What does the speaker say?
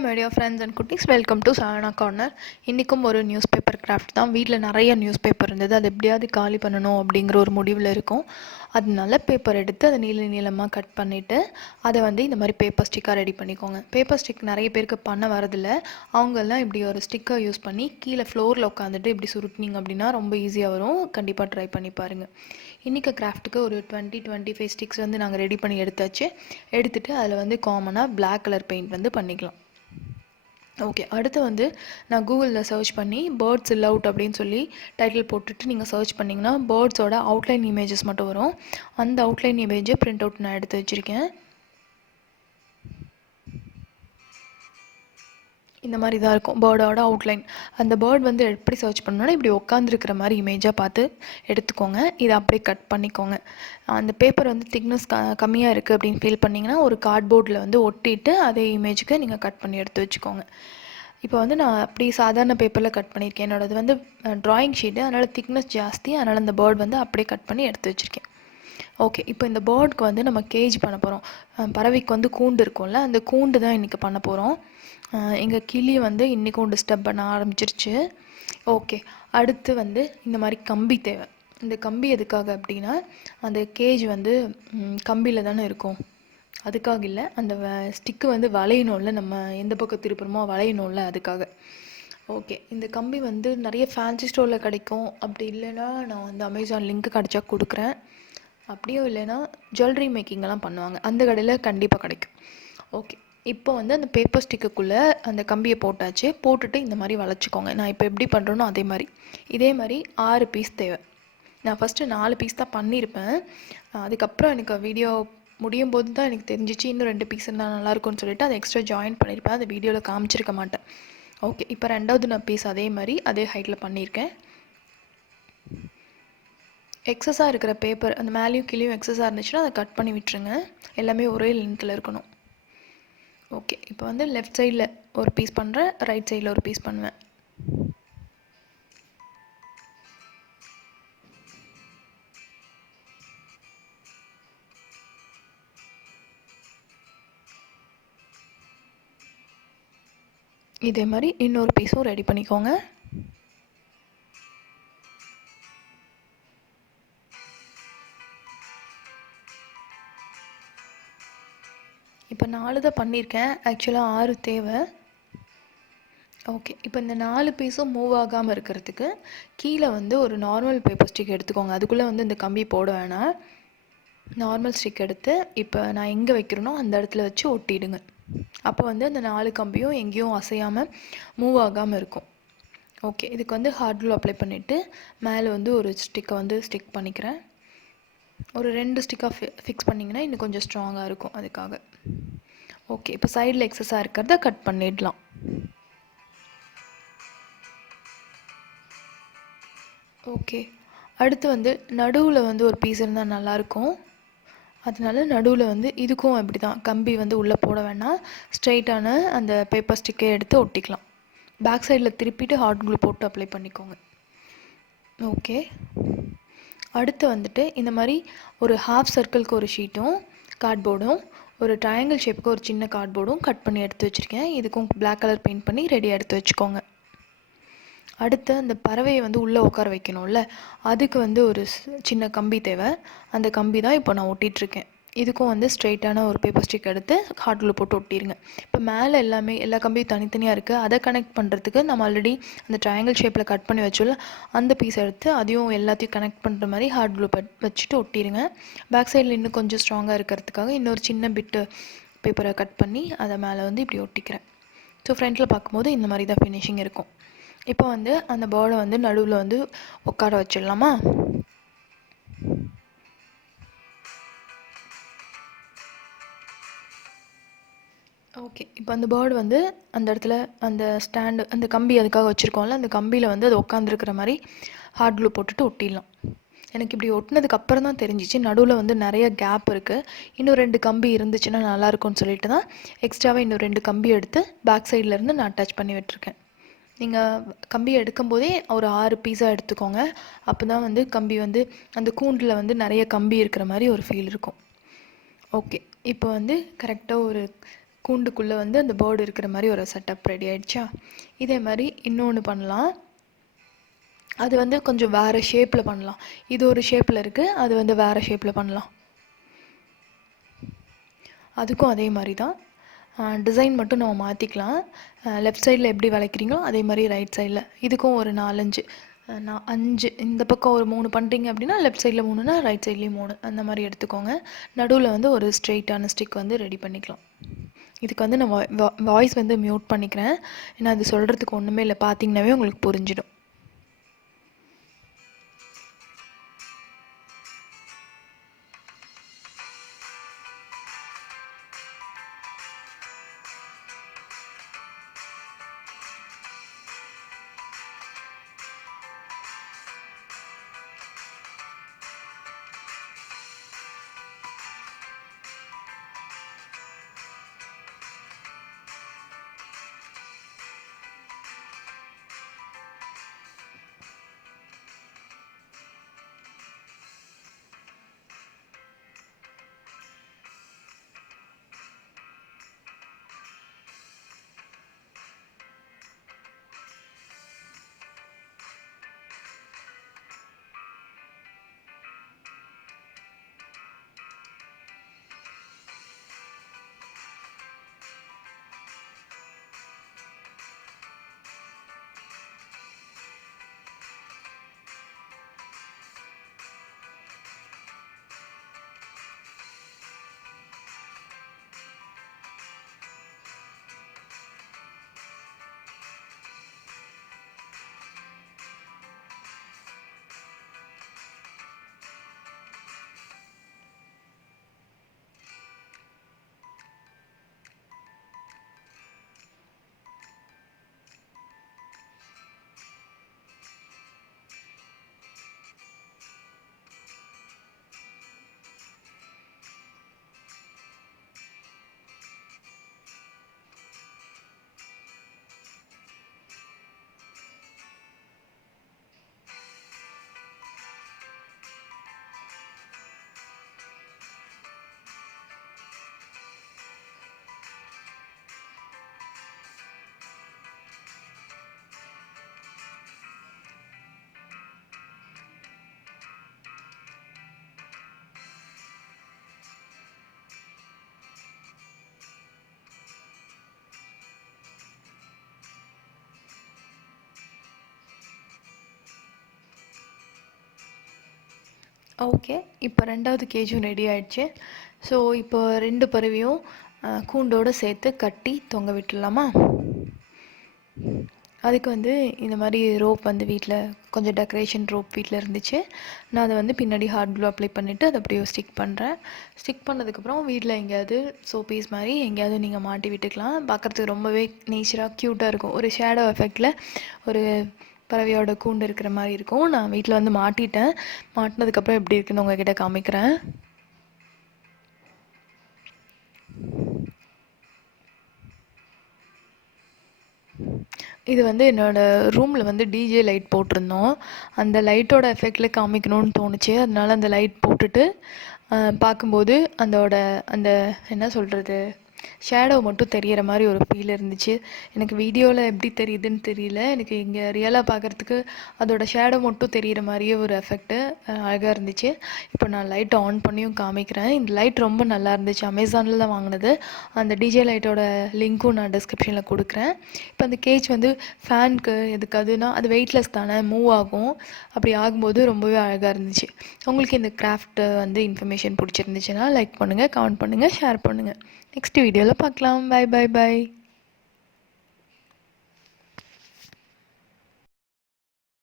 Hi my dear friends and குட்டீஸ், welcome to Sana corner. இன்றைக்கும் ஒரு நியூஸ் பேப்பர் கிராஃப்ட் தான். வீட்டில் நிறைய நியூஸ் பேப்பர் இருந்தது, அது எப்படியாவது காலி பண்ணணும் அப்படிங்கிற ஒரு முடிவில் இருக்கும். அதனால பேப்பர் எடுத்து அதை நீளமாக கட் பண்ணிவிட்டு அதை இந்த மாதிரி பேப்பர் ஸ்டிக்காக ரெடி பண்ணிக்கோங்க. பேப்பர் ஸ்டிக் நிறைய பேருக்கு பண்ண வரதில்லை. அவங்கெல்லாம் இப்படி ஒரு ஸ்டிக்கர் யூஸ் பண்ணி கீழே ஃப்ளோரில் உட்காந்துட்டு இப்படி சுருட்டினீங்க அப்படின்னா ரொம்ப ஈஸியாக வரும். கண்டிப்பாக ட்ரை பண்ணி பாருங்கள். இன்றைக்கி கிராஃப்ட்டுக்கு ஒரு 20-25 ஸ்டிக்ஸ் நாங்கள் ரெடி பண்ணி எடுத்துகிட்டு அதில் காமனாக பிளாக் கலர் பெயிண்ட் பண்ணிக்கலாம். ஓகே, அடுத்து நான் கூகுளில் சர்ச் பண்ணி பேர்ட்ஸ் லவுட் அப்படின்னு சொல்லி டைட்டில் போட்டுட்டு நீங்கள் சர்ச் பண்ணிங்கன்னா பேர்ட்ஸோட அவுட்லைன் இமேஜஸ் மட்டும் வரும். அந்த அவுட்லைன் இமேஜை பிரிண்ட் அவுட் நான் எடுத்து வச்சுருக்கேன். இந்த மாதிரி தான் இருக்கும் பேர்டோட அவுட்லைன். அந்த பேர்ட் எப்படி சர்ச் பண்ணணும்னா இப்படி உட்காந்துருக்கிற மாதிரி இமேஜாக பார்த்து எடுத்துக்கோங்க. இதை அப்படியே கட் பண்ணிக்கோங்க. அந்த பேப்பர் திக்னஸ் கம்மியாக இருக்குது அப்படின்னு ஃபீல் பண்ணிங்கன்னா ஒரு கார்ட்போர்டில் ஒட்டிட்டு அதே இமேஜுக்கு நீங்கள் கட் பண்ணி எடுத்து வச்சுக்கோங்க. இப்போ நான் அப்படி சாதாரண பேப்பரில் கட் பண்ணியிருக்கேன். என்னோடது ட்ராயிங் ஷீட்டு, அதனால் திக்னஸ் ஜாஸ்தி, அதனால் அந்த பேர்ட் அப்படியே கட் பண்ணி எடுத்து வச்சுருக்கேன். ஓகே, இப்போ இந்த பேர்டுக்கு நம்ம கேஜ் பண்ண போகிறோம். பறவைக்கு கூண்டு இருக்கும்ல, அந்த கூண்டு தான் இன்றைக்கி பண்ண போகிறோம். எங்கள் கிளி இன்றைக்கும் டிஸ்டர்ப் பண்ண ஆரம்பிச்சிருச்சு. ஓகே, அடுத்து இந்த மாதிரி கம்பி தேவை. இந்த கம்பி எதுக்காக அப்படின்னா அந்த கேஜ் கம்பியில் தானே இருக்கும், அதுக்காக இல்லை. அந்த ஸ்டிக்கு வளையணும்ல, நம்ம எந்த பக்கம் திருப்புறமோ வளையணும்ல, அதுக்காக. ஓகே, இந்த கம்பி நிறைய ஃபேன்சி ஸ்டோரில் கிடைக்கும். அப்படி இல்லைன்னா நான் அமேசான் லிங்க் கிடச்சா கொடுக்குறேன். அப்படியும் இல்லைன்னா ஜுவல்லரி மேக்கிங்கெல்லாம் பண்ணுவாங்க, அந்த கடையில் கண்டிப்பாக கிடைக்கும். ஓகே, இப்போ அந்த பேப்பர் ஸ்டிக்குக்குள்ளே அந்த கம்பியை போட்டுட்டு இந்த மாதிரி வளைச்சிக்கோங்க. நான் இப்போ எப்படி பண்ணுறேனோ இதே மாதிரி 6 பீஸ் தேவை. நான் ஃபஸ்ட்டு 4 பீஸ் தான் பண்ணியிருப்பேன். அதுக்கப்புறம் எனக்கு வீடியோ முடியும் போது தான் எனக்கு தெரிஞ்சிச்சு இன்னும் 2 பீஸ் இருந்தால் நல்லாயிருக்கும்னு சொல்லிட்டு அதை எக்ஸ்ட்ரா ஜாயின் பண்ணியிருப்பேன். அதை வீடியோவில் காமிச்சிருக்க மாட்டேன். ஓகே, இப்போ 2வது நான் பீஸ் அதே ஹைட்டில் பண்ணியிருக்கேன். எக்ஸஸாக இருக்கிற பேப்பர் அந்த மேலேயும் கீழேயும் எக்ஸஸாக இருந்துச்சுன்னா அதை கட் பண்ணி விட்டுருங்க. எல்லாமே ஒரே லென்த்தில் இருக்கணும். ஓகே, இப்போ லெஃப்ட் சைடில் ஒரு பீஸ் பண்ணுறேன், ரைட் சைடில் ஒரு பீஸ் பண்ணுவேன். இதே மாதிரி இன்னொரு பீஸும் ரெடி பண்ணிக்கோங்க. இப்போ 4 தான் பண்ணியிருக்கேன், ஆக்சுவலாக 6 தேவை. ஓகே, இப்போ இந்த 4 பீஸும் மூவ் ஆகாமல் இருக்கிறதுக்கு கீழே ஒரு நார்மல் பேப்பர் ஸ்டிக் எடுத்துக்கோங்க. அதுக்குள்ளே இந்த கம்பி போட வேணாம். நார்மல் ஸ்டிக் எடுத்து இப்போ நான் எங்கே வைக்கிறேனோ அந்த இடத்துல வச்சு ஒட்டிடுங்க. அப்போ அந்த 4 கம்பியும் எங்கேயும் அசையாமல் மூவ் ஆகாமல் இருக்கும். ஓகே, இதுக்கு ஹார்ட் க்ளூ அப்ளை பண்ணிவிட்டு மேலே ஒரு ஸ்டிக்கை ஸ்டிக் பண்ணிக்கிறேன். ஒரு 2 ஸ்டிக்காக ஃபிக்ஸ் பண்ணிங்கன்னா இன்னும் கொஞ்சம் ஸ்ட்ராங்காக இருக்கும், அதுக்காக. ஓகே, இப்போ சைடில் எக்ஸஸாக இருக்கிறத கட் பண்ணிடலாம். ஓகே, அடுத்து நடுவில் ஒரு பீஸ் இருந்தால் நல்லாயிருக்கும். அதனால நடுவில் இதுக்கும் அப்படி தான் கம்பி உள்ளே போட வேணாம், ஸ்ட்ரைட்டான அந்த பேப்பர் ஸ்டிக்கை எடுத்து ஒட்டிக்கலாம். பேக் சைடில் திருப்பிட்டு ஹாட் க்ளூ போட்டு அப்ளை பண்ணிக்கோங்க. ஓகே, அடுத்து இந்த மாதிரி ஒரு ஹாஃப் சர்க்கிளுக்கு ஒரு ஷீட்டும் கார்ட்போர்டும் ஒரு ட்ரையாங்கிள் ஷேப்புக்கு ஒரு சின்ன கார்ட்போர்டும் கட் பண்ணி எடுத்து வச்சுருக்கேன். இதுக்கும் பிளாக் கலர் பெயிண்ட் பண்ணி ரெடியாக எடுத்து வச்சுக்கோங்க. அடுத்து அந்த பறவையை உள்ளே உட்கார வைக்கணும்ல, அதுக்கு ஒரு சின்ன கம்பி தேவை. அந்த கம்பி தான் இப்போ நான் ஒட்டிகிட்ருக்கேன். இதுக்கும் ஸ்ட்ரைட்டான ஒரு பேப்பர் ஸ்டிக் எடுத்து ஹாட் க்ளூ போட்டு ஒட்டிடுங்க. இப்போ மேலே எல்லா கம்பியும் தனித்தனியாக இருக்குது. அதை கனெக்ட் பண்ணுறதுக்கு நம்ம ஆல்ரெடி அந்த ட்ரையாங்கிள் ஷேப்பில் கட் பண்ணி வச்சோம்ல, அந்த பீஸ் எடுத்து அதையும் எல்லாத்தையும் கனெக்ட் பண்ணுற மாதிரி ஹாட் க்ளூ வச்சுட்டு ஒட்டிடுங்க. பேக் சைடில் இன்னும் கொஞ்சம் ஸ்ட்ராங்காக இருக்கிறதுக்காக இன்னொரு சின்ன பிட்டு பேப்பரை கட் பண்ணி அதை மேலே இப்படி ஒட்டிக்கிறேன். ஸோ ஃப்ரண்ட்டில் பார்க்கும்போது இந்த மாதிரி தான் ஃபினிஷிங் இருக்கும். இப்போ அந்த பேர்டை நடுவில் உட்கார வச்சிடலாமா? ஓகே, இப்போ அந்த பேர்டு அந்த இடத்துல அந்த ஸ்டாண்டு அந்த கம்பி அதுக்காக வச்சுருக்கோம்ல, அந்த கம்பியில் அது உட்காந்துருக்கிற மாதிரி ஹார்ட் க்ளூ போட்டுட்டு ஒட்டிடலாம். எனக்கு இப்படி ஒட்டினதுக்கு அப்புறம் தான் தெரிஞ்சிச்சு நடுவில் நிறைய கேப் இருக்குது. இன்னும் 2 கம்பி இருந்துச்சுன்னா நல்லாயிருக்கும்னு சொல்லிட்டு தான் எக்ஸ்ட்ராவாக இன்னும் 2 கம்பி எடுத்து பேக் சைட்லேருந்து நான் அட்டாச் பண்ணி விட்டுருக்கேன். நீங்கள் கம்பி எடுக்கும்போதே ஒரு 6 பீஸாக எடுத்துக்கோங்க. அப்போ தான் கம்பி அந்த கூண்டில் நிறைய கம்பி இருக்கிற மாதிரி ஒரு ஃபீல் இருக்கும். ஓகே, இப்போ கரெக்டாக ஒரு கூண்டுக்குள்ளே வந்து அந்த பேர்டு இருக்கிற மாதிரி ஒரு செட்டப் ரெடி ஆயிடுச்சா. இதே மாதிரி இன்னொன்று பண்ணலாம். அது வந்து கொஞ்சம் வேறு ஷேப்பில் பண்ணலாம். இது ஒரு ஷேப்பில் இருக்குது, அது வந்து வேறு ஷேப்பில் பண்ணலாம். அதுக்கும் அதே மாதிரி தான் டிசைன் மட்டும் நம்ம மாற்றிக்கலாம். லெஃப்ட் சைடில் எப்படி வளைக்கிறீங்களோ அதே மாதிரி ரைட் சைடில் இதுக்கும் ஒரு 4-5 5 இந்த பக்கம் ஒரு 3 பண்ணுறீங்க அப்படின்னா லெஃப்ட் சைடில் 3னா ரைட் சைட்லேயும் 3 அந்த மாதிரி எடுத்துக்கோங்க. நடுவில் வந்து ஒரு ஸ்ட்ரெயிட்டான ஸ்டிக் வந்து ரெடி பண்ணிக்கலாம். இதுக்கு வந்து நான் வாய்ஸ் வந்து மியூட் பண்ணிக்கிறேன், ஏன்னா அது சொல்கிறதுக்கு ஒன்றுமே இல்லை, பார்த்தீங்கன்னாவே உங்களுக்கு புரிஞ்சிடும். ஓகே, இப்போ 2வது கேஜும் ரெடி ஆயிடுச்சு. ஸோ இப்போ 2 பறவையும் கூண்டோடு சேர்த்து கட்டி தொங்க விட்டுடலாமா? அதுக்கு வந்து இந்த மாதிரி ரோப் வந்து வீட்டில் கொஞ்சம் டெக்கரேஷன் ரோப் வீட்டில் இருந்துச்சு. நான் அதை வந்து பின்னாடி ஹார்ட் க்ளூ அப்ளை பண்ணிவிட்டு அதை அப்படியே ஸ்டிக் பண்ணுறேன். ஸ்டிக் பண்ணதுக்கப்புறம் வீட்டில் எங்கேயாவது ஷோபீஸ் மாதிரி எங்கேயாவது நீங்கள் மாட்டி விட்டுக்கலாம். பார்க்குறதுக்கு ரொம்பவே நேச்சராக க்யூட்டாக இருக்கும். ஒரு ஷேடோ எஃபெக்டில் ஒரு பறவையோட கூண்டு இருக்கிற மாதிரி இருக்கும். நான் வீட்டில் வந்து மாட்டிட்டேன். மாட்டினதுக்கப்புறம் எப்படி இருக்குன்னு உங்ககிட்ட காமிக்கிறேன். இது வந்து என்னோடய ரூமில் வந்து டிஜே லைட் போட்டிருந்தோம். அந்த லைட்டோட எஃபெக்டில் காமிக்கணும்னு தோணுச்சு. அதனால அந்த லைட் போட்டுட்டு பார்க்கும்போது அந்த என்ன சொல்கிறது, ஷேடோ மட்டும் தெரிகிற மாதிரி ஒரு ஃபீல் இருந்துச்சு. எனக்கு வீடியோவில் எப்படி தெரியுதுன்னு தெரியல, எனக்கு இங்கே ரியலாக பார்க்குறதுக்கு அதோட ஷேடோ மட்டும் தெரிகிற மாதிரியே ஒரு எஃபெக்ட்டு அழகாக இருந்துச்சு. இப்போ நான் லைட் ஆன் பண்ணியும் காமிக்கிறேன். இந்த லைட் ரொம்ப நல்லா இருந்துச்சு, அமேசானில் தான் வாங்கினது. அந்த டிஜே லைட்டோட லிங்க்கும் நான் டிஸ்கிரிப்ஷனில் கொடுக்குறேன். இப்போ அந்த கேஜ் வந்து ஃபேனுக்கு எதுக்காதுன்னா அது வெயிட்லெஸ் தானே, மூவ் ஆகும். அப்படி ஆகும்போது ரொம்பவே அழகாக இருந்துச்சு. உங்களுக்கு இந்த கிராஃப்ட்டு வந்து இன்ஃபர்மேஷன் பிடிச்சிருந்துச்சுன்னா லைக் பண்ணுங்கள், கமெண்ட் பண்ணுங்கள், ஷேர் பண்ணுங்கள். நெக்ஸ்ட் வீடியோவில் பார்க்கலாம். Bye bye by.